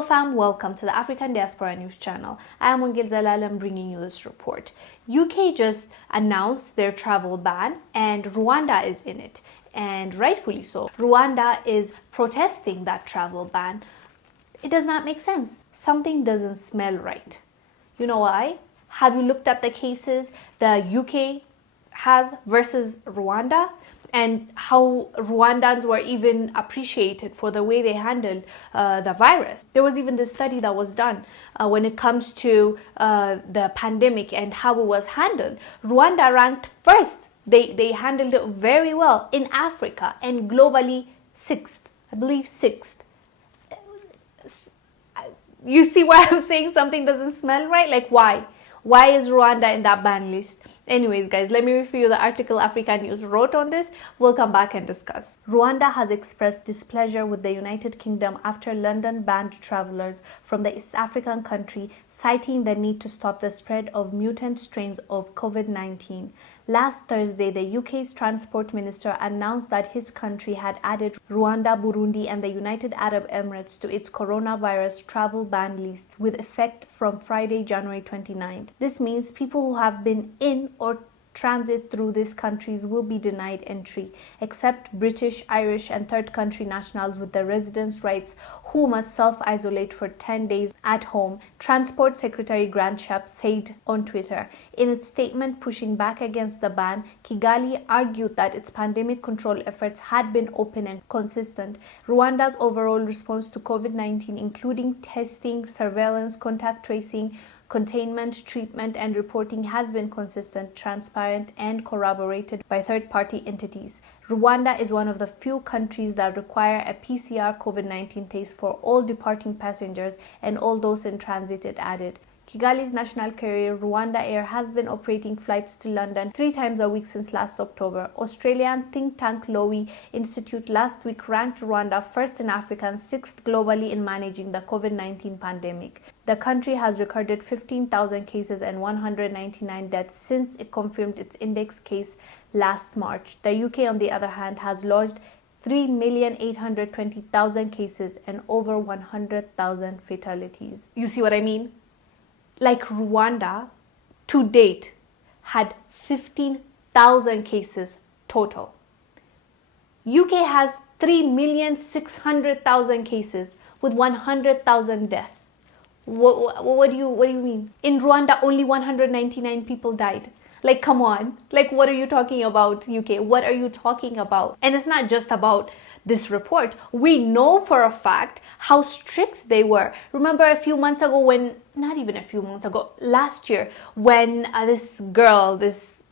Hello fam, welcome to the African Diaspora News channel. I am Wangil Zalalam bringing you this report. UK just announced their travel ban and Rwanda is in it, and rightfully so. Rwanda is protesting that travel ban. It does not make sense. Something doesn't smell right. You know why? Have you looked at the cases the UK has versus Rwanda? And how Rwandans were even appreciated for the way they handled the virus. There was even this study that was done when it comes to the pandemic and how it was handled. Rwanda ranked first. They handled it very well in Africa and globally sixth. I believe sixth. You see why I'm saying something doesn't smell right? Like why? Why is Rwanda in that ban list? Anyways, guys, let me read for you the article Africa News wrote on this. We'll come back and discuss. Rwanda has expressed displeasure with the United Kingdom after London banned travelers from the East African country, citing the need to stop the spread of mutant strains of COVID-19. Last Thursday, the UK's Transport Minister announced that his country had added Rwanda, Burundi, and the United Arab Emirates to its coronavirus travel ban list with effect from Friday, January 29th. This means people who have been in or transit through these countries will be denied entry, except British, Irish, and third country nationals with the residence rights who must self-isolate for 10 days at home, Transport Secretary Grant Shapps said on Twitter. In its statement pushing back against the ban, Kigali argued that its pandemic control efforts had been open and consistent. Rwanda's overall response to COVID-19, including testing, surveillance, contact tracing, containment, treatment, and reporting, has been consistent, transparent, and corroborated by third-party entities. Rwanda is one of the few countries that require a PCR COVID-19 test for all departing passengers and all those in transit, it added. Kigali's national carrier Rwanda Air has been operating flights to London 3 times a week since last October. Australian think tank Lowy Institute last week ranked Rwanda first in Africa and 6th globally in managing the COVID-19 pandemic. The country has recorded 15,000 cases and 199 deaths since it confirmed its index case last March. The UK, on the other hand, has lodged 3,820,000 cases and over 100,000 fatalities. You see what I mean? Like Rwanda, to date, had 15,000 cases total. UK has 3,600,000 cases with 100,000 deaths. What do you mean? In Rwanda, only 199 people died. Like, come on. Like, what are you talking about, UK? What are you talking about? And it's not just about this report. We know for a fact how strict they were. Remember a few months ago when, not even a few months ago, last year, when this girl, this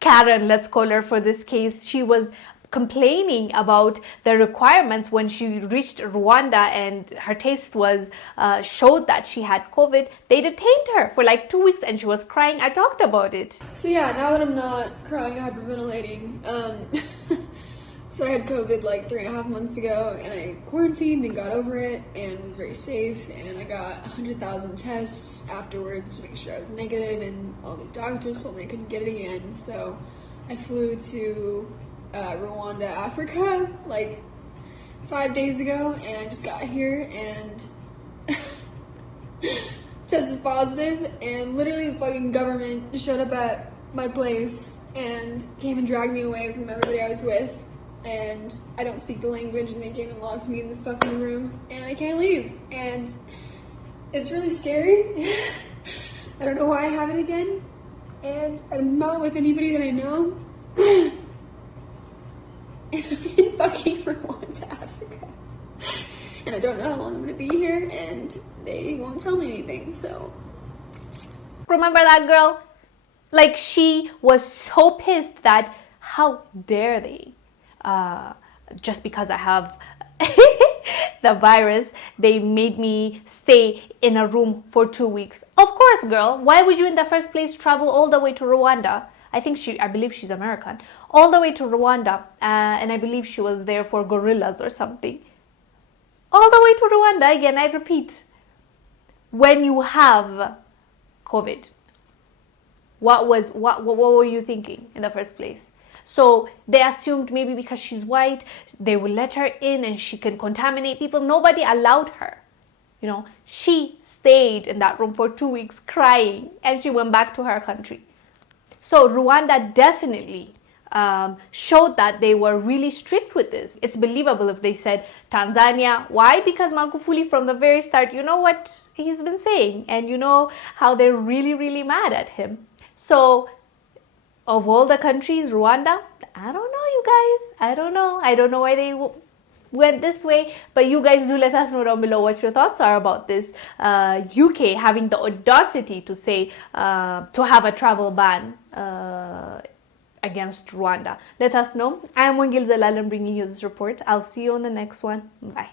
Karen, let's call her for this case, she was complaining about the requirements when she reached Rwanda and her test was showed that she had COVID. They detained her for like 2 weeks and she was crying. I talked about it. So yeah, now that I'm not crying, hyperventilating, so I had COVID like 3.5 months ago and I quarantined and got over it and was very safe, and I got 100,000 tests afterwards to make sure I was negative, and all these doctors told me I couldn't get it again. So I flew to Rwanda, Africa, like 5 days ago, and I just got here and tested positive, and literally the fucking government showed up at my place and came and dragged me away from everybody I was with, and I don't speak the language, and they came and locked me in this fucking room, and I can't leave, and it's really scary. I don't know why I have it again, and I'm not with anybody that I know. And I'm in fucking Rwanda, Africa. And I don't know how long I'm gonna be here, and they won't tell me anything, so. Remember that girl? Like, she was so pissed that, how dare they? Just because I have the virus, they made me stay in a room for 2 weeks. Of course, girl. Why would you in the first place travel all the way to Rwanda? I believe she's American, all the way to Rwanda, and I believe she was there for gorillas or something. All the way to Rwanda, again, I repeat, when you have COVID, what were you thinking in the first place? So they assumed maybe because she's white, they will let her in and she can contaminate people. Nobody allowed her. You know, she stayed in that room for 2 weeks crying and she went back to her country. So Rwanda definitely showed that they were really strict with this. It's believable if they said Tanzania. Why? Because Magufuli from the very start, you know what he's been saying, and you know how they're really, really mad at him. So of all the countries, Rwanda, I don't know, you guys. I don't know why they went this way, but you guys do let us know down below what your thoughts are about this UK having the audacity to say to have a travel ban against Rwanda. Let us know. I am Wangil Zalalam bringing you this report. I'll see you on the next one. Bye.